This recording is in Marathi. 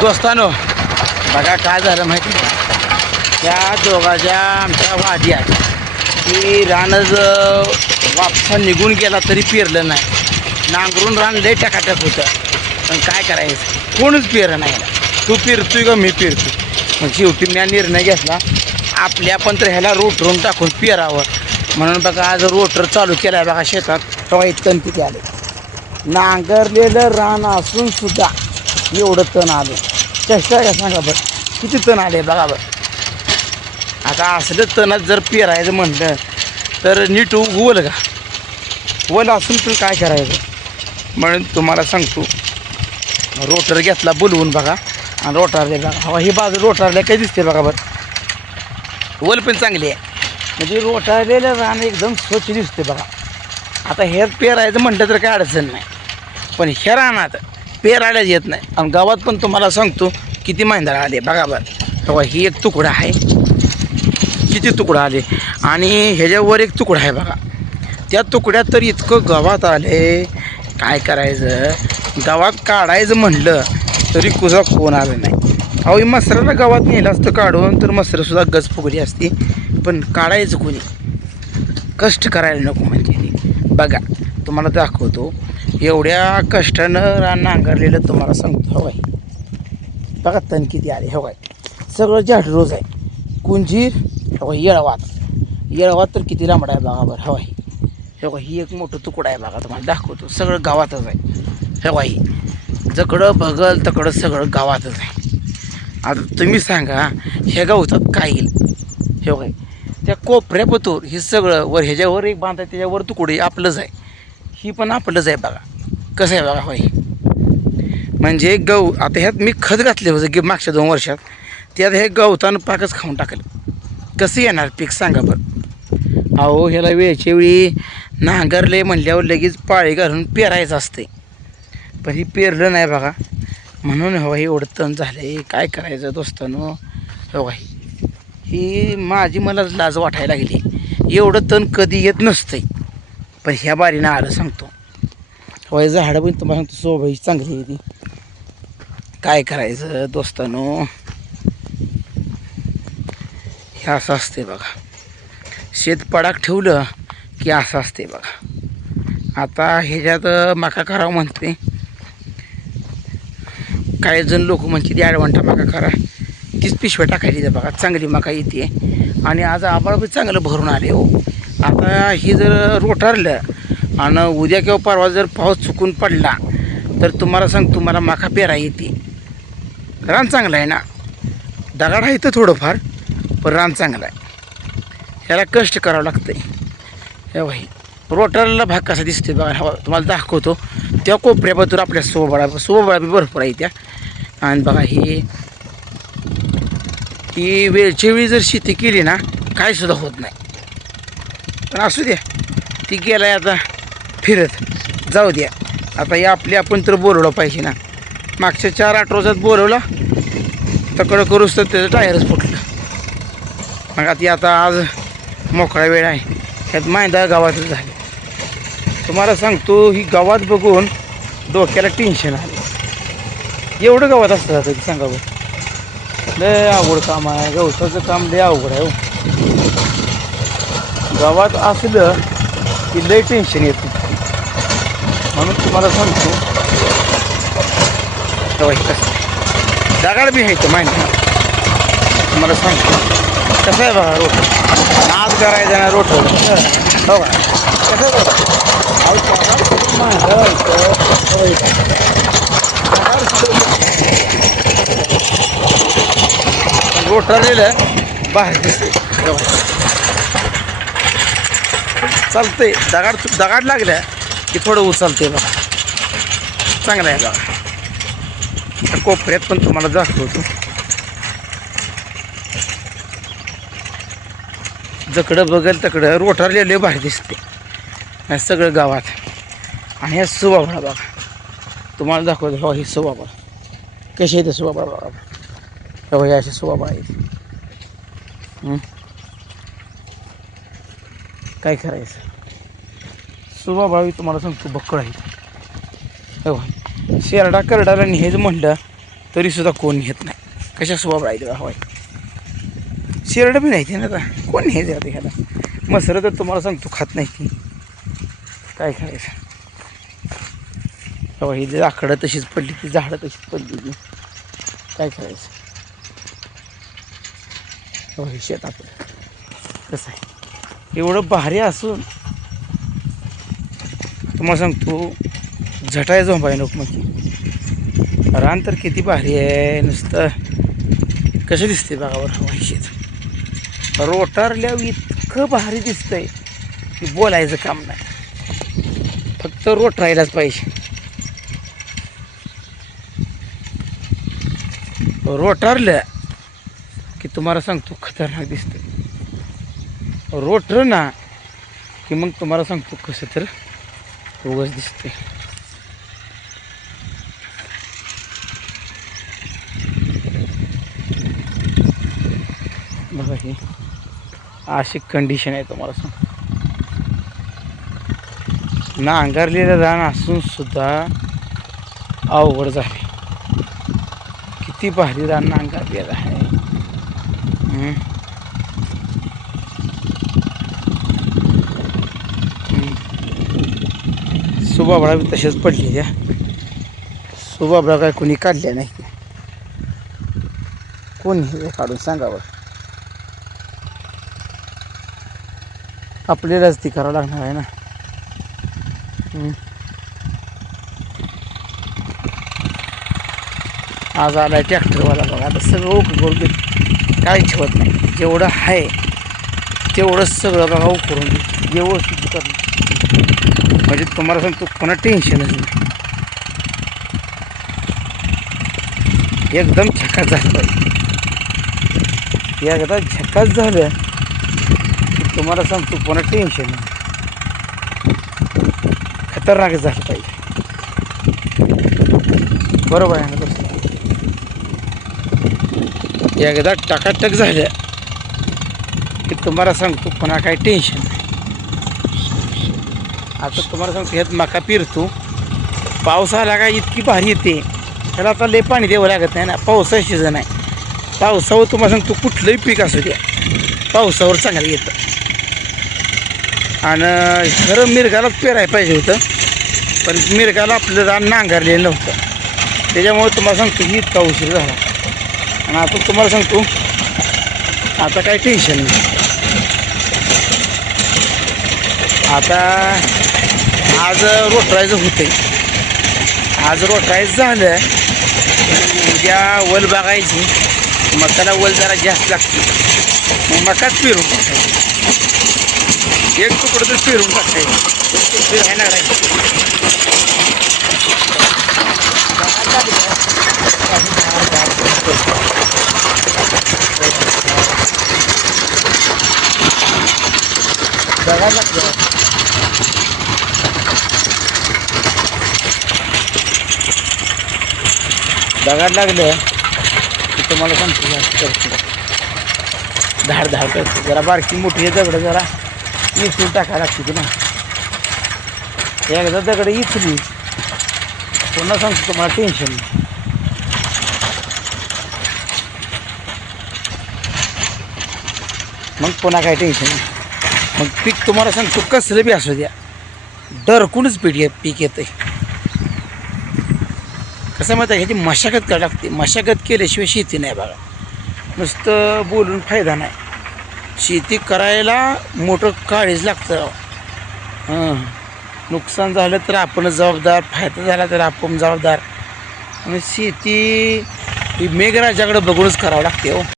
दोस्तानो बघा काय झालं माहिती का? त्या दोघाच्या आमच्या वादी आहेत की रानच वापसा निघून गेला तरी पेरलं नाही. नांगरून रान लय टाकाटक होतं. पण काय करायचं? कोणच पेरं नाही. तू पेरतोय का मी पेरतो मग शेवटी मी निर्णय घेतला आपल्या पण तर ह्याला रोटरून टाकून पेरावं. म्हणून बघा आज रोटर चालू केला आहे बघा शेतात. तेव्हा इतकं किती आले? नांगरलेलं रान असून सुद्धा एवढं तण आलं. चेष्टा आहे का सांगा बरं. किती तण आले बघा बरं. आता असलं तणात जर पेरायचं म्हटलं तर नीट उगवलं का वल असून पण काय करायचं? म्हणून तुम्हाला सांगतो. रोटर घेतला बोलवून बघा. आणि रोटारले बघा. हवा ही बाजू रोटारल्या काही दिसते बघा बरं. वल पण चांगली आहे. म्हणजे रोटारलेलं रान एकदम स्वच्छ दिसते बघा. आता हे पेरायचं म्हटलं तर काय अडचण नाही. पण ह्या रानात पेरायला येत नाही. आणि गावात पण तुम्हाला सांगतो किती मैंदाळ आले. बघा बरं. तेव्हा ही एक तुकडा आहे. किती तुकडा आले. आणि ह्याच्यावर एक तुकडा आहे बघा. त्या तुकड्यात तर इतकं गवात आले. काय करायचं? गावात काढायचं म्हणलं तरी कुजा कोण आलं नाही. अहो ही मसराला गावात नेलं असतं काढून तर मसरंसुद्धा गज फुगली असती. पण काढायचं कोणी? कष्ट करायला नको म्हणजे. बघा तुम्हाला दाखवतो. एवढ्या कष्टानं रान नांगरलेलं तुम्हाला सांगतो हवं आहे बघा तण किती आले हवाय. सगळं झाड रोज आहे. कुंजीर हवं येळवात. येळवात तर किती लांबडा आहे बघा बरं आहे हे बघा ही एक मोठं तुकडा आहे बघा तुम्हाला दाखवतो. सगळं गावातच आहे. हे ही जकडं बघल तकडं सगळं गावातच आहे. आता तुम्ही सांगा हे गावतात काय येईल? हे काय त्या कोपऱ्यापतूर हे सगळं वर ह्याच्यावर एक बांधा त्याच्यावर तुकडे आपलंच आहे. ही पण आपलंच आहे बघा. कसं आहे बघा होय. म्हणजे गहू आता ह्यात मी खत घातले होते की मागच्या दोन वर्षात. त्यात हे गवतानं पाकच खाऊन टाकलं. कसं येणार पीक सांगा बरं. अहो ह्याला वेळच्या वेळी नांगरले म्हणल्यावर लगेच पाळी घालून पेरायचं असते पण ही पेरलं नाही बघा. म्हणून हो हवा हे एवढं तण झालं काय करायचं दोस्तानो? हवा हो ही माझी मला लाज वाटायला लागली. एवढं तण कधी येत नसतंय. पण ह्या बारीनं आलं सांगतो. हवाई झाडं पण तुम्हाला सांगतो सोबाई चांगली आहे ती. काय करायचं दोस्तानो? हे असं असते बघा. शेत पडाक ठेवलं की असं असते बघा. आता ह्याच्यात मका करावं म्हणते काही जण लोक म्हणते ती ॲडवांटा मका करा. तीच पिशव्या टाकायची ते बघा. चांगली मका येते. आणि आज आबाळ चांगलं भरून आले हो. आता ही जर रोटारलं आणि उद्या किंवा परवा जर पाऊस चुकून पडला तर तुम्हाला सांग तुम्हाला माखा पेरा येते. रान चांगलं आहे ना? दगाड आहे तर थोडंफार पण रान चांगलं आहे. ह्याला कष्ट करावं लागतं हे भाई रोटरला भाग कसा दिसते बघा हवा तुम्हाला दाखवतो. त्या कोपऱ्याबद्दल आपल्या सोबळा सोबळा बी भरपूर आहे त्या. आणि बघा ही ही वेळच्या वेळी जर शेती केली ना काय सुद्धा होत नाही. पण असू द्या ती गेलाय आता फिरत. जाऊ द्या. आता हे आपली आपण तर बोलवलं पाहिजे ना. मागच्या चार आठ रोजात बोलवला तकडं करूच तर त्याचं टायरच फुटलं. मग आता ती आता आज मोकळा वेळ आहे. त्यात मायदा गावातच झाली. तुम्हाला सांगतो ही गावात बघून डोक्याला टेन्शन आलं. एवढं गावात असतं आता ते सांगा बरं. लय आवड काम आहे. गवताचं काम लय अवघड आहे हो. गावात असलं की लय टेन्शन येते. म्हणून तुम्हाला सांगतो तेव्हा कसं दगाड बी आहे तर माहिती तुम्हाला सांगतो. कसं आहे बघा रोट नाच करायचा ना रोट हो, हो का? कसं आहे बघा? बाहेर दगाड किती महाग आहे इथं. होय का? दगाड सुद्धा रोटारलेलं बाहेर दिसते चालते दगाड दगाड लागल्या की थोडं उचलते बघा. चांगलं आहे. बघा त्या कोपऱ्यात पण तुम्हाला दाखवतो जकडं बघेल तकडं रोटारलेले बाहेर दिसते. सगळं गावात. आणि हे सुबाबळा बघा. तुम्हाला दाखवतो हो ही सुबाबळा कशी आहे ते सुबाबळा बघा. हो हे असे सुबाबळा आहेत काय करायचं? सुबाबळा तुम्हाला सांगतो बक्कळ आहे हो शेरडा करडाला नेहेज म्हणलं तरीसुद्धा कोण नेत नाही. कशा स्वभाव राहिले हवाय शेरडं बी नाही ते ना कोण नाही ते आता ह्याला? मसरं तर तुम्हाला सांगतो खात नाही ती. काय करायचं? हवा ही लाकडं तशीच पडली ती झाडं तशीच पडली ती. काय करायचं? हे शेत आपलं. कसं आहे? एवढं भारी असून. तुम्हाला सांगतो झटाय झोंबाय नको मग रान तर किती भारी आहे नुसतं. कसं दिसते बघा बरं हवा रोटारल्यावर इतकं भारी दिसतंय की बोलायचं काम नाही. फक्त रोट राहिलाच पाहिजे. रोटारल्या की तुम्हाला सांगतो खतरनाक दिसतं रोटर ना की मग तुम्हाला सांगतो कसं तर. उगच दिसते बघा ही. अशी कंडिशन आहे तुम्हाला सांग नांगरलेलं रान असून सुद्धा अवघड झाले किती भारी रान नांगरलेलं आहे. सुबाबळा बी तसेच पडले त्या सुबाबळा काय कोणी काढल्या नाही. कोणी काढून सांगावं? आपल्यालाच ती करावं लागणार आहे ना. आज आलाय ट्रॅक्टरवाला बघा. आता सगळं ओके करून काय ठेवत नाही. जेवढं आहे तेवढंच सगळं बघा करून देत व्यवस्थित म्हणजे तुम्हाला सांगतो कोणा टेन्शनच नाही. एकदम झकास झालं एकदा झकास झालं तुम्हाला सांगतो कोणा टेन्शन नाही. खतरनाक झालं पाहिजे. बरोबर आहे ना तसं? एकदा टाकाटक झाल्या की तुम्हाला सांगतो पुन्हा काही टेन्शन नाही. आता तुम्हाला सांगतो ह्यात मका पेरतो. पावसाला आला इतकी भारी येते. त्याला आता लय पाणी द्यावं लागत नाही ना. पावसाचं सीझन आहे. पावसावर तुम्हाला सांगतो कुठलंही पीक असू द्या. पावसावर चांगलं येतं. आणि खरं मिरगालाच पेरायला पाहिजे होतं. पण मिरगाला आपलं रान नांगरलेलं नव्हतं. त्याच्यामुळे तुम्हाला सांगतो की इतका उशीर झाला. आणि आता तुम्हाला सांगतो आता काही टेन्शन नाही. आता आज रोटरायचं होतंय. आज रोटरायचं झालं. की उद्या वल बघायची. मकाला वल जरा जास्त लागते मग मकाच पेरून टाकायची. एक तुकडं तर पेरून टाकायचं. फिरायला बघायला लागतं दगड लागलं की तुम्हाला सांगतो करतो. धाड धाड करतो. जरा बारकी मोठी आहे दगड जरा इचून टाकायला लागते की ना एकदा दगड इचली पुन्हा सांगतो तुम्हाला टेन्शन नाही. मग पुन्हा काय टेन्शन नाही. मग पीक तुम्हाला सांगतो कसलं बी असू द्या. डरकूनच पीठ ये पीक येतं कसं माहिती आहे ह्याची मशागत करावी लागते. मशागत केल्याशिवाय शेती नाही बघा. नुसतं बोलून फायदा नाही. शेती करायला मोठं काळीच लागतं हां. नुकसान झालं तर आपणच जबाबदार फायदा झाला तर आपण जबाबदार. आणि शेती ही मेघराजाकडे बघूनच करावं लागते हो.